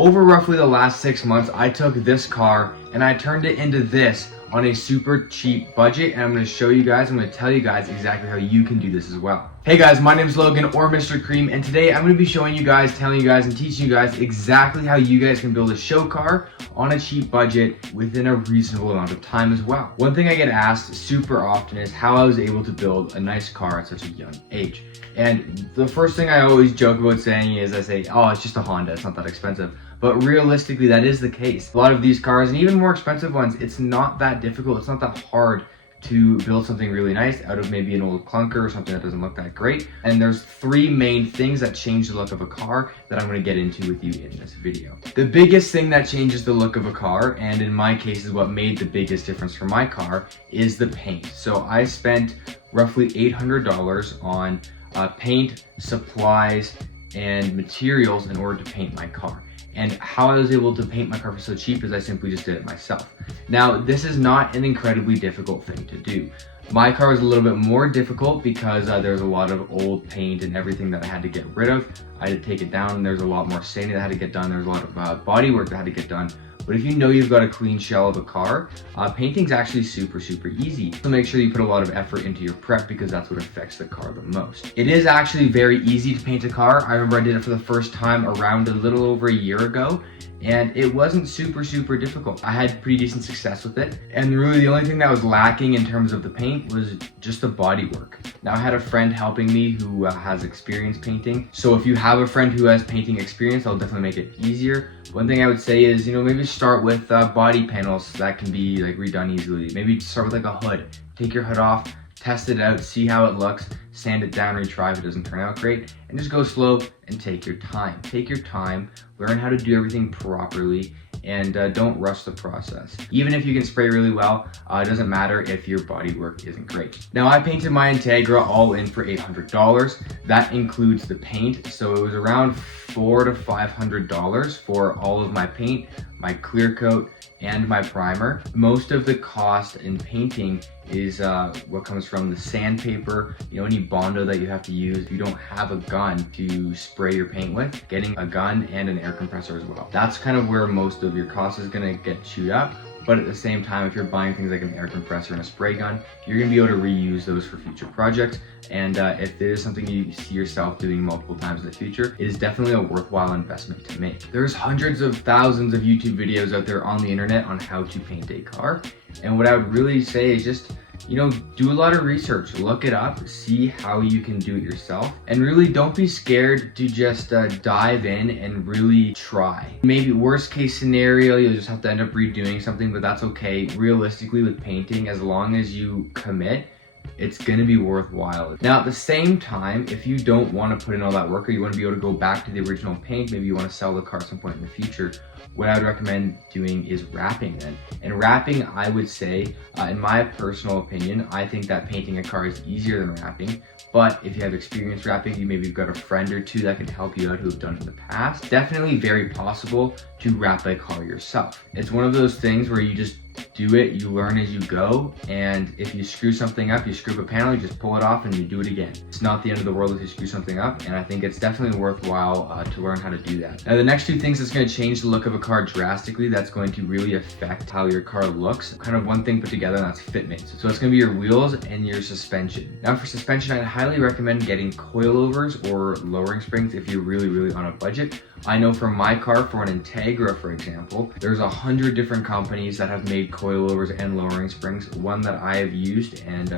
Over roughly the last 6 months, I took this car and I turned it into this on a super cheap budget, and I'm going to show you guys, I'm going to tell you guys exactly how you can do this as well. Hey guys, my name is Logan, or Mr. Cream, and today I'm going to be showing you guys, telling you guys, and teaching you guys exactly how you guys can build a show car on a cheap budget within a reasonable amount of time as well. One thing I get asked super often is how I was able to build a nice car at such a young age. And the first thing I always joke about saying is I say, oh, it's just a Honda, it's not that expensive. But realistically, that is the case. A lot of these cars, and even more expensive ones, it's not that difficult, it's not that hard to build something really nice out of maybe an old clunker or something that doesn't look that great. And there's three main things that change the look of a car that I'm gonna get into with you in this video. The biggest thing that changes the look of a car, and in my case is what made the biggest difference for my car, is the paint. So I spent roughly $800 on paint, supplies, and materials in order to paint my car. And how I was able to paint my car for so cheap is I simply just did it myself. Now, this is not an incredibly difficult thing to do. My car was a little bit more difficult because there's a lot of old paint and everything that I had to get rid of. I had to take it down, and there's a lot more staining that had to get done. There's a lot of body work that had to get done. But if you know you've got a clean shell of a car, painting's actually super easy. So make sure you put a lot of effort into your prep, because that's what affects the car the most. It is actually very easy to paint a car. I remember I did it for the first time around a little over a year ago, and it wasn't super difficult. I had pretty decent success with it, and really the only thing that was lacking in terms of the paint was just the body work. Now, I had a friend helping me who has experience painting, so if you have a friend who has painting experience, I'll definitely make it easier. One thing I would say is, maybe start with body panels that can be like redone easily. Maybe start with like a hood. Take your hood off, test it out, see how it looks, sand it down, retry if it doesn't turn out great, and just go slow and take your time. Take your time, learn how to do everything properly, and don't rush the process. Even if you can spray really well, it doesn't matter if your body work isn't great. Now, I painted my Integra all in for $800. That includes the paint, so it was around $400 to $500 for all of my paint, my clear coat, and my primer. Most of the cost in painting is what comes from the sandpaper, any Bondo that you have to use. If you don't have a gun to spray your paint with, getting a gun and an air compressor as well. That's kind of where most of your cost is gonna get chewed up. But at the same time, if you're buying things like an air compressor and a spray gun, you're gonna be able to reuse those for future projects. And if there is something you see yourself doing multiple times in the future, it is definitely a worthwhile investment to make. There's hundreds of thousands of YouTube videos out there on the internet on how to paint a car. And what I would really say is just, do a lot of research, look it up, see how you can do it yourself, and really don't be scared to just dive in and really try. Maybe worst case scenario, you'll just have to end up redoing something, but that's okay. Realistically, with painting, as long as you commit, it's gonna be worthwhile. Now, at the same time, if you don't want to put in all that work, or you want to be able to go back to the original paint, maybe you want to sell the car at some point in the future, what I would recommend doing is wrapping then. And wrapping, I would say, in my personal opinion, I think that painting a car is easier than wrapping. But if you have experience wrapping, you maybe got a friend or two that can help you out who have done it in the past. Definitely very possible to wrap a car yourself. It's one of those things where you just do it, you learn as you go, and if you screw something up, you screw up a panel, you just pull it off and you do it again. It's not the end of the world if you screw something up, and I think it's definitely worthwhile to learn how to do that. Now, the next two things that's going to change the look of a car drastically, that's going to really affect how your car looks. Kind of one thing put together, and that's fitments. So it's going to be your wheels and your suspension. Now, for suspension, I'd highly recommend getting coilovers or lowering springs if you're really on a budget. I know for my car, for an Integra, for example, there's 100 different companies that have made coilovers and lowering springs. One that I have used and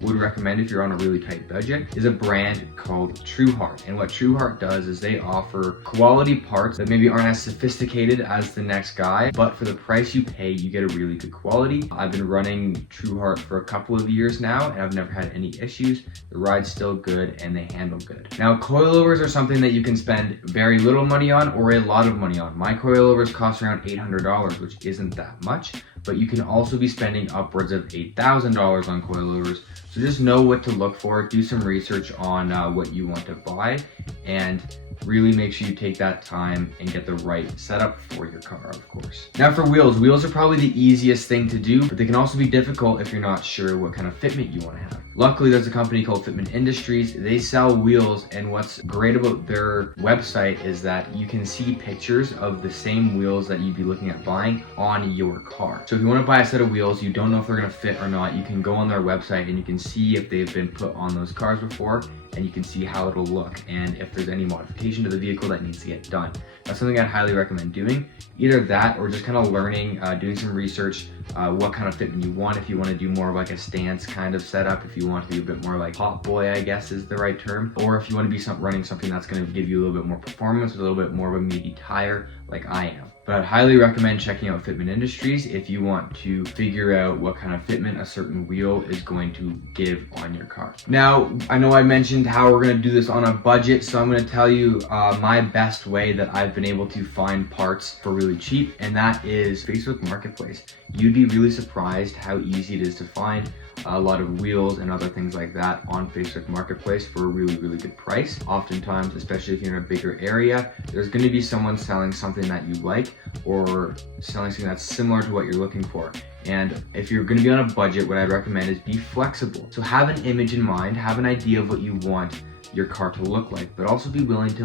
would recommend if you're on a really tight budget is a brand called Trueheart. And what Trueheart does is they offer quality parts that maybe aren't as sophisticated as the next guy, but for the price you pay, you get a really good quality. I've been running Trueheart for a couple of years now, and I've never had any issues. The ride's still good and they handle good. Now, coilovers are something that you can spend very little money on or a lot of money on. My coilovers cost around $800, which isn't that much, but you can also be spending upwards of $8,000 on coilovers. So just know what to look for, do some research on what you want to buy, and really make sure you take that time and get the right setup for your car, of course. Now for wheels, wheels are probably the easiest thing to do, but they can also be difficult if you're not sure what kind of fitment you want to have. Luckily, there's a company called Fitment Industries. They sell wheels, and what's great about their website is that you can see pictures of the same wheels that you'd be looking at buying on your car. So if you want to buy a set of wheels, you don't know if they're going to fit or not, you can go on their website and you can see if they've been put on those cars before, and you can see how it'll look and if there's any modification to the vehicle that needs to get done. That's something I'd highly recommend doing. Either that or just kind of learning, doing some research, what kind of fitment you want. If you want to do more of like a stance kind of setup, if you want to be a bit more like hot boy, I guess is the right term, or if you want to be running something that's going to give you a little bit more performance with a little bit more of a meaty tire like I am. But I'd highly recommend checking out Fitment Industries if you want to figure out what kind of fitment a certain wheel is going to give on your car. Now, I know I mentioned how we're going to do this on a budget, so I'm going to tell you my best way that I've been able to find parts for really cheap, and that is Facebook Marketplace. You'd be really surprised how easy it is to find a lot of wheels and other things like that on Facebook Marketplace for a really good price. Oftentimes, especially if you're in a bigger area, there's going to be someone selling something that you like or selling something that's similar to what you're looking for. And if you're going to be on a budget, what I'd recommend is be flexible. So have an image in mind, have an idea of what you want your car to look like, but also be willing to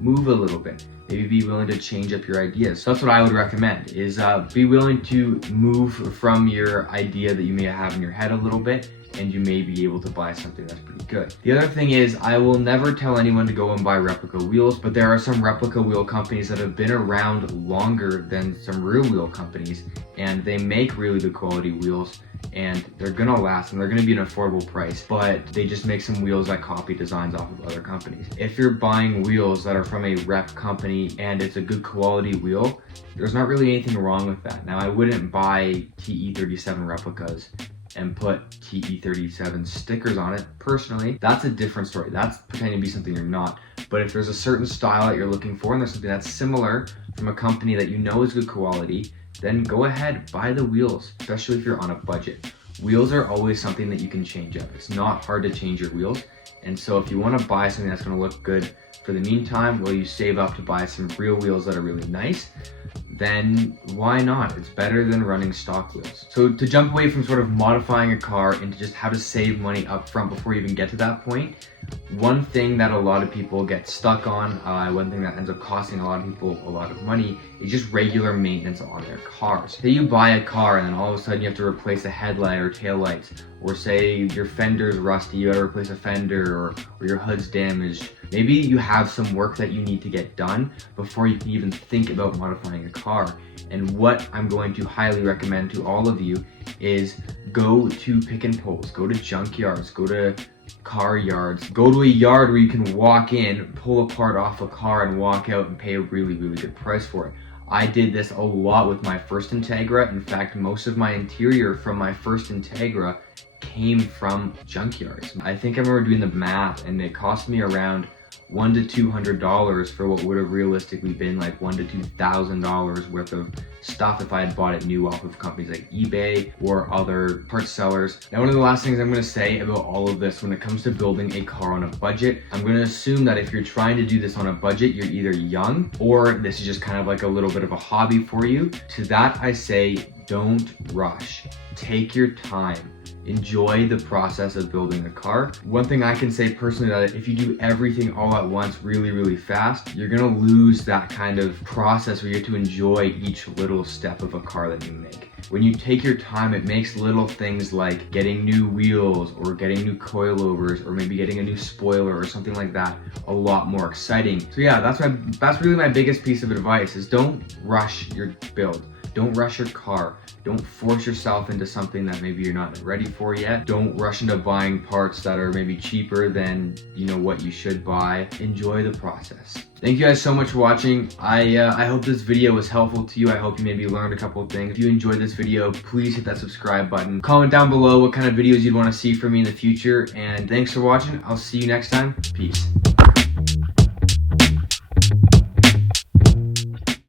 move a little bit. Maybe be willing to change up your ideas. So that's what I would recommend is be willing to move from your idea that you may have in your head a little bit, and you may be able to buy something that's pretty good. The other thing is, I will never tell anyone to go and buy replica wheels, but there are some replica wheel companies that have been around longer than some real wheel companies, and they make really good quality wheels, and they're gonna last and they're gonna be an affordable price, but they just make some wheels that copy designs off of other companies. If you're buying wheels that are from a rep company and it's a good quality wheel, there's not really anything wrong with that. Now, I wouldn't buy TE37 replicas and put TE37 stickers on it. Personally, that's a different story. That's pretending to be something you're not. But if there's a certain style that you're looking for and there's something that's similar from a company that you know is good quality, then go ahead, buy the wheels, especially if you're on a budget. Wheels are always something that you can change up. It's not hard to change your wheels. And so if you want to buy something that's going to look good for the meantime, while you save up to buy some real wheels that are really nice, then why not? It's better than running stock wheels. So to jump away from sort of modifying a car into just how to save money up front before you even get to that point, one thing that a lot of people get stuck on, one thing that ends up costing a lot of people a lot of money, is just regular maintenance on their cars. Say you buy a car and then all of a sudden you have to replace a headlight or tail lights, or say your fender's rusty, you gotta replace a fender, or your hood's damaged. Maybe you have some work that you need to get done before you can even think about modifying a car. And what I'm going to highly recommend to all of you is go to pick and pulls, go to junkyards, go to car yards, go to a yard where you can walk in, pull a part off a car and walk out and pay a really good price for it. I did this a lot with my first Integra. In fact, most of my interior from my first Integra came from junkyards. I think I remember doing the math and it cost me around $100 to $200 for what would have realistically been like $1,000 to $2,000 worth of stuff if I had bought it new off of companies like eBay or other parts sellers. Now, one of the last things I'm going to say about all of this when it comes to building a car on a budget, I'm going to assume that if you're trying to do this on a budget, you're either young or this is just kind of like a little bit of a hobby for you. To that, I say, don't rush. Take your time. Enjoy the process of building a car. One thing I can say personally, that if you do everything all at once really fast, you're gonna lose that kind of process where you have to enjoy each little step of a car that you make. When you take your time, it makes little things like getting new wheels or getting new coilovers or maybe getting a new spoiler or something like that a lot more exciting. So yeah, that's really my biggest piece of advice is don't rush your build. Don't rush your car. Don't force yourself into something that maybe you're not ready for yet. Don't rush into buying parts that are maybe cheaper than what you should buy. Enjoy the process. Thank you guys so much for watching. I hope this video was helpful to you. I hope you maybe learned a couple of things. If you enjoyed this video, please hit that subscribe button. Comment down below what kind of videos you'd want to see from me in the future. And thanks for watching. I'll see you next time. Peace.